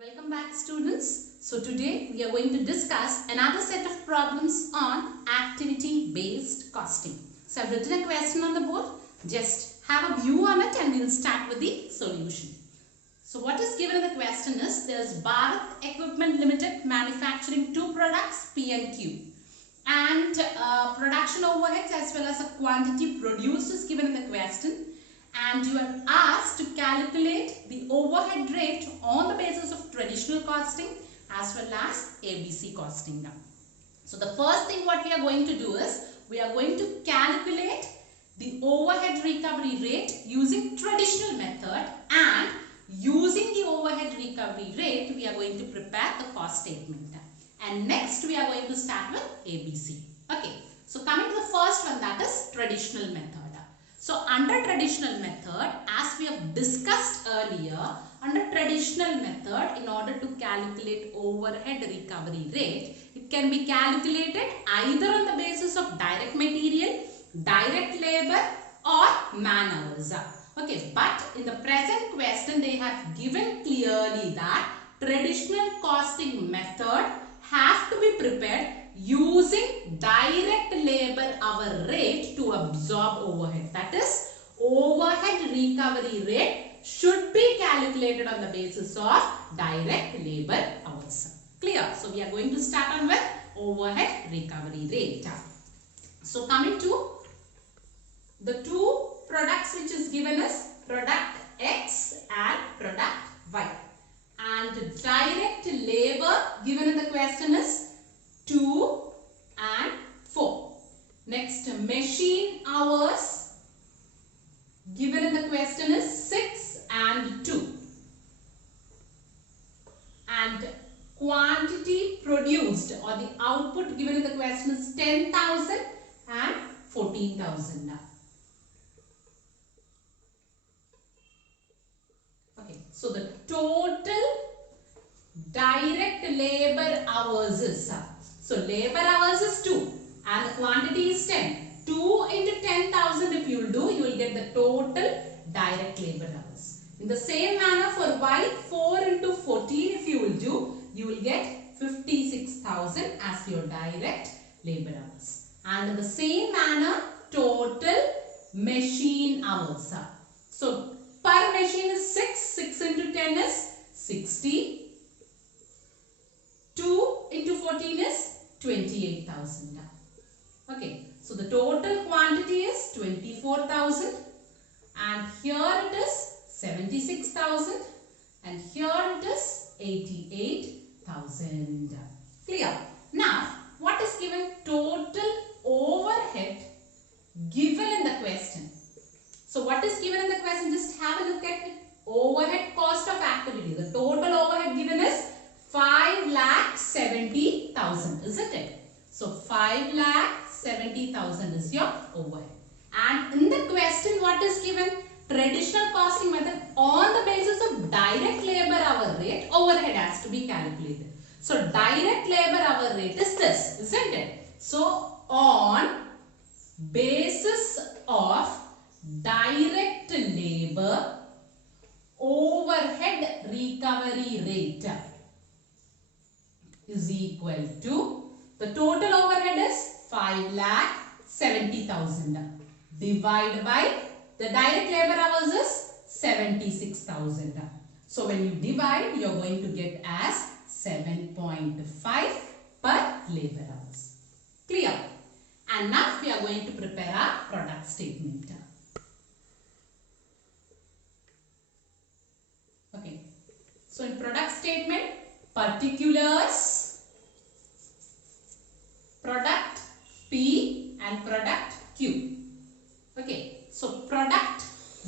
Welcome back, students. So today we are going to discuss another set of problems on activity based costing. So I've written a question on the board. Just have a view on it and we'll start with the solution. So what is given in the question is, there's Bharat Equipment Limited manufacturing two products P and Q, and production overheads as well as a quantity produced is given in the question, and you are asked to calculate the overhead rate on the basis of traditional costing as well as ABC costing. So the first thing what we are going to do is, we are going to calculate the overhead recovery rate using traditional method, and using the overhead recovery rate we are going to prepare the cost statement. And next we are going to start with ABC. Okay, so coming to the first one, that is traditional method. So under traditional method, as we have discussed earlier, under traditional method, in order to calculate overhead recovery rate, it can be calculated either on the basis of direct material, direct labor or man hours. Okay, but in the present question they have given clearly that traditional costing method have to be prepared using direct labor hour rate to absorb overhead. That is, overhead recovery rate should be calculated on the basis of direct labor hours. Clear? So we are going to start on with overhead recovery rate. So coming to the two products which is given as product X and product Y, and direct labor given in the question is 2 and 4. Next, machine hours given in the question is 6 and 2. And quantity produced or the output given in the question is 10,000 and 14,000. Okay, so the total direct labor hours is, so labor hours is 2 and the quantity is 10. 2 into 10,000 if you will do, you will get the total direct labor hours. In the same manner for Y, 4 into 14 if you will do, you will get 56,000 as your direct labor hours. And in the same manner, total machine hours. So per machine is 6. 6 into 10 is 60. 2 into 14 is 28,000. Okay, so the total quantity is 24,000, and here it is 76,000, and here it is 88,000. Clear? Now, what is given? Total overhead given in the question. So what is given in the question? Just have a look at it. Overhead cost of activity. The total overhead given is 5,70,000, isn't it? So 5,70,000 is your overhead. And in the question, what is given? Traditional costing method, on the basis of direct labor hour rate, overhead has to be calculated. So direct labor hour rate is this, isn't it? So on basis of direct labor overhead recovery rate is equal to, the total overhead is 5,70,000 divided by the direct labor hours is 76,000. So when you divide, you are going to get as 7.5 per labor hours. Clear? And now we are going to prepare our product statement. Okay. So in product statement, particulars, product P and product Q. Okay, so product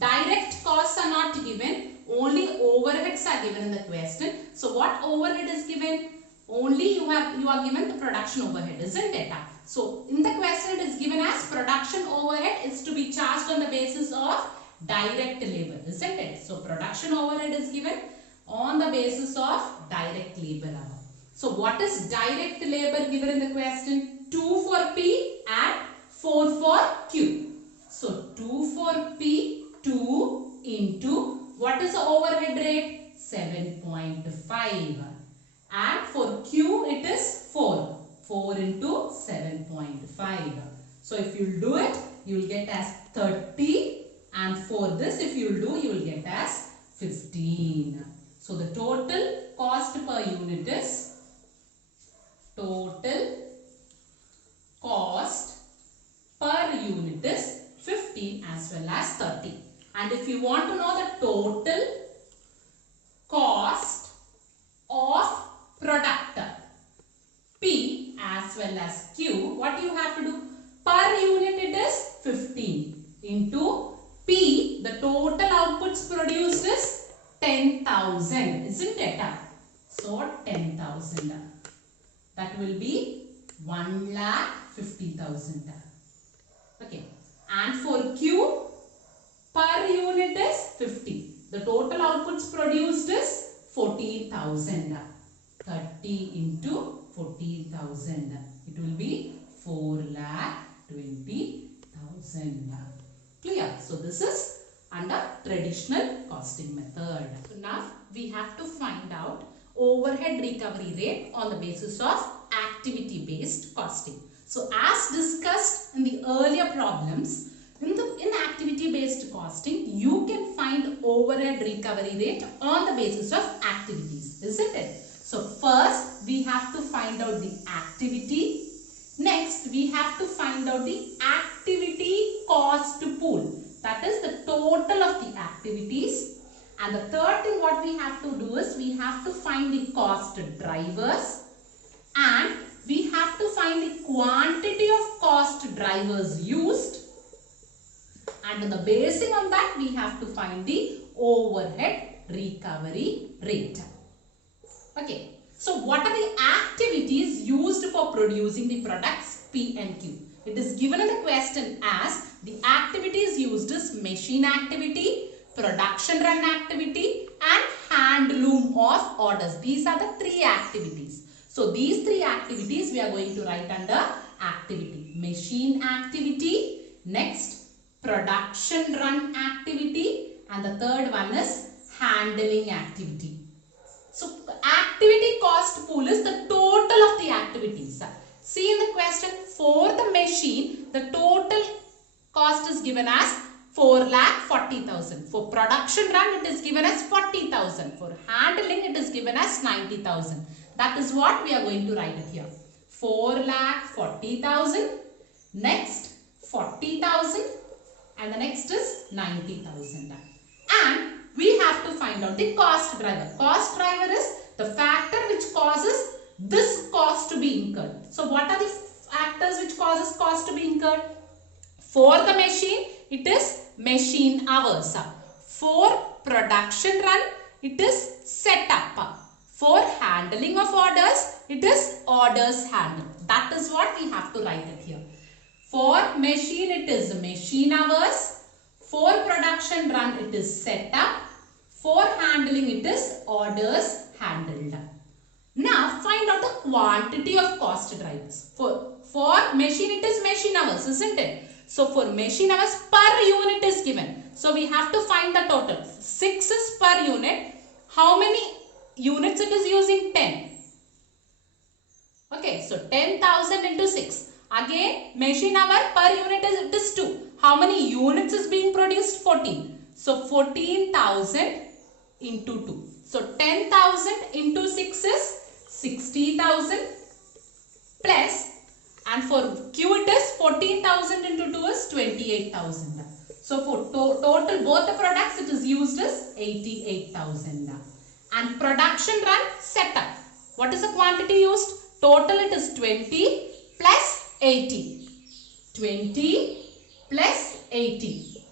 direct costs are not given, only overheads are given in the question. So what overhead is given? Only you are given the production overhead, isn't it? So in the question it is given as production overhead is to be charged on the basis of direct labor, isn't it? So production overhead is given on the basis of direct labor hour. So what is direct labor given in the question? 2 for P and 4 for Q. So 2 for P, 2 into, what is the overhead rate? 7.5. And for Q it is 4. 4 into 7.5. So if you do it, you will get as 30. And for this, if you do, you will get as 15. So the total cost per unit is total cost per unit is 15 as well as 30. And if you want to know the total cost of product P as well as Q, what you have to do? Per unit it is 15 into P, the total outputs produced is 10,000, isn't it? So 10,000. That will be 1,50,000. Okay. And for Q, per unit is 50. The total outputs produced is 14,000. 30 into 14,000. It will be 4,20,000. Clear? So this is under traditional costing method. So now we have to find out overhead recovery rate on the basis of activity based costing. So as discussed in the earlier problems, in activity based costing, you can find overhead recovery rate on the basis of activities, isn't it? So first we have to find out the activity. Next we have to find out the activity cost pool. That is the total of the activities. And the third thing what we have to do is we have to find the cost drivers. And we have to find the quantity of cost drivers used. And on the basis on that we have to find the overhead recovery rate. Okay. So what are the activities used for producing the products P and Q? It is given in the question as the activities used is machine activity, production run activity and handloom of orders. These are the three activities. So these three activities we are going to write under activity. Machine activity, next production run activity and the third one is handling activity. So activity cost pool is the total of the activities. See in the question, for the machine the total cost is given as 4,40,000. For production run it is given as 40,000. For handling it is given as 90,000. That is what we are going to write it here. 4,40,000, next 40,000 and the next is 90,000. And we have to find out the cost driver. Cost driver is the factor which causes this cost to be incurred. So what are the factors which causes cost to be incurred? For the machine, it is machine hours. For production run, it is setup. For handling of orders, it is orders handled. That is what we have to write it here. For machine, it is machine hours. For production run, it is setup. For handling, it is orders handled. Now, find out the quantity of cost drivers. For machine, it is machine hours, isn't it? So, for machine hours per unit is given. So, we have to find the total. 6 is per unit. How many units it is using? 10. Okay, so 10,000 into 6. Again, machine hour per unit is 2. How many units is being produced? 14. So, 14,000 into 2. So, 10,000 into 6 is 60,000 plus, and for Q it is 14,000 into 2 is 28,000. So, for total both the products it is used as 88,000. And production run setup. What is the quantity used? Total it is 20 plus 80. 20 plus 80.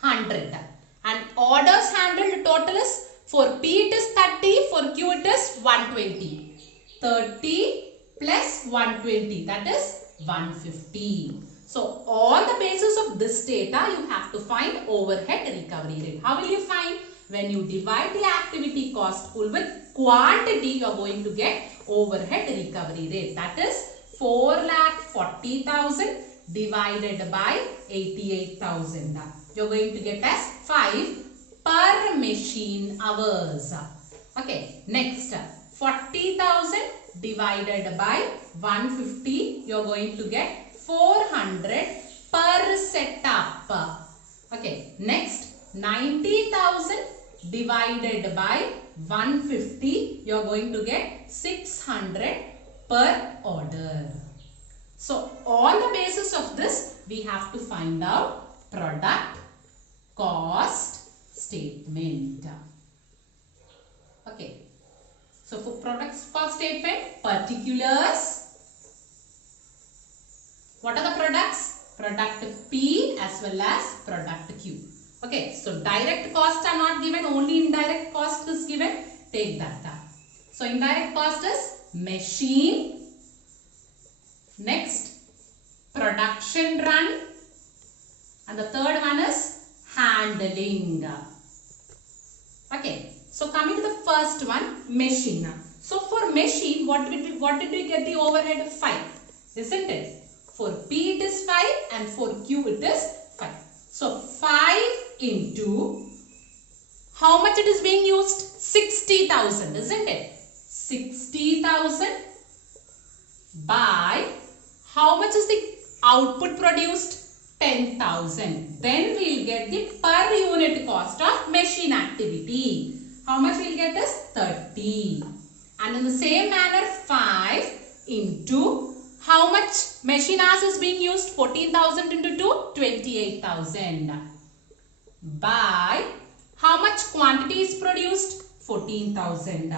100. And orders handled total is, for P it is 30, for Q it is 120. 30 plus 120, that is 150. So, on the basis of this data, you have to find overhead recovery rate. How will you find? When you divide the activity cost pool with quantity, you are going to get overhead recovery rate. That is 4,40,000 divided by 88,000. You are going to get as 5 per machine hours. Okay, next 40,000 divided by 150, you are going to get 400 per setup. Okay, next 90,000 divided by 150, you are going to get 600 per order. So on the basis of this, we have to find out product cost statement. Okay. So for product cost statement, particulars. What are the products? Product P as well as product Q. Okay. So direct costs are not given, only indirect cost is given. Take that down. So indirect cost is machine. Next, production run. And the third one is handling. Okay. So coming to the first one, machine. So for machine, what did we get the overhead? 5. Isn't it? For P it is 5 and for Q it is 5. So 5 into, how much it is being used? 60,000, isn't it? 60,000 by, how much is the output produced? 10,000. Then we will get the per unit cost of machine activity. How much we will get is 30. And in the same manner, 5 into, how much machine hours is being used? 14,000 into 2, 28,000. By, how much quantity is produced? 14,000.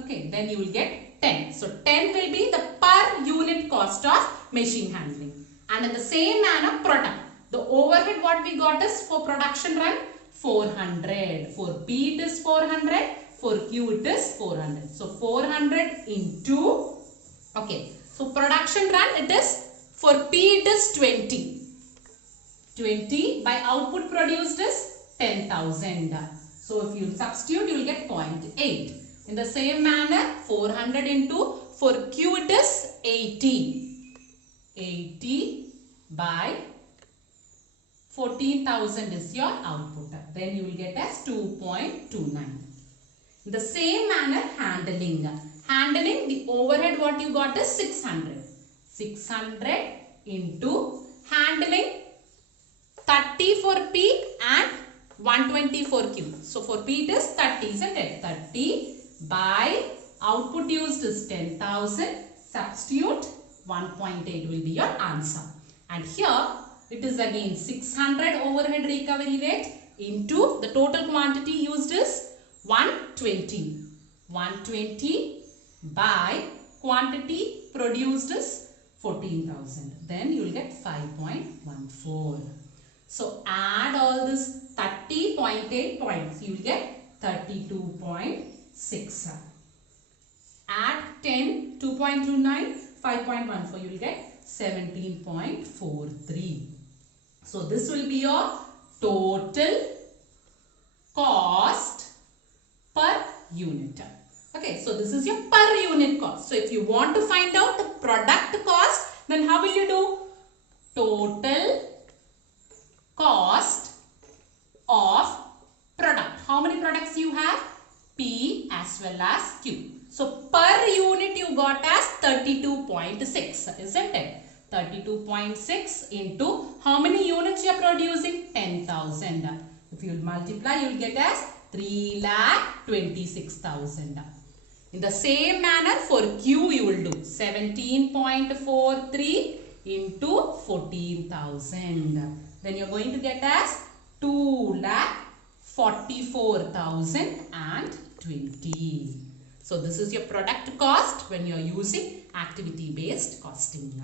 Okay, then you will get 10. So 10 will be the per unit cost of machine handling. And in the same manner, product. The overhead what we got is for production run 400. For P it is 400. For Q it is 400. So 400 into, okay. So production run it is, for P it is 20. 20 by output produced is 10,000. So if you substitute, you will get 0.8. In the same manner, 400 into, for Q it is 80. 80 by 14,000 is your output. Then you will get as 2.29. In the same manner, handling. Handling, the overhead what you got is 600. 600 into handling 30 for P and 120 for Q. So for P it is 30, isn't it? 30 by output used is 10,000. Substitute 1.8 will be your answer. And here it is again 600 overhead recovery rate into the total quantity used is 120. 120 by quantity produced is 14,000. Then you will get 5.14. So add all this 30.8 points. You will get 32.6. Add 10, 2.29, 5.14. You will get 17.43. So this will be your total cost per unit. Okay, so this is your per unit cost. So if you want to find out the product cost, then how will you do? Total cost of product. How many products you have? P as well as Q. So per unit you got as 32.6, isn't it? 32.6 into how many units you are producing? 10,000. If you will multiply, you will get as 3,26,000. In the same manner for Q you will do 17.43 into 14,000. Then you are going to get as 2,44,020. So this is your product cost when you are using activity based costing.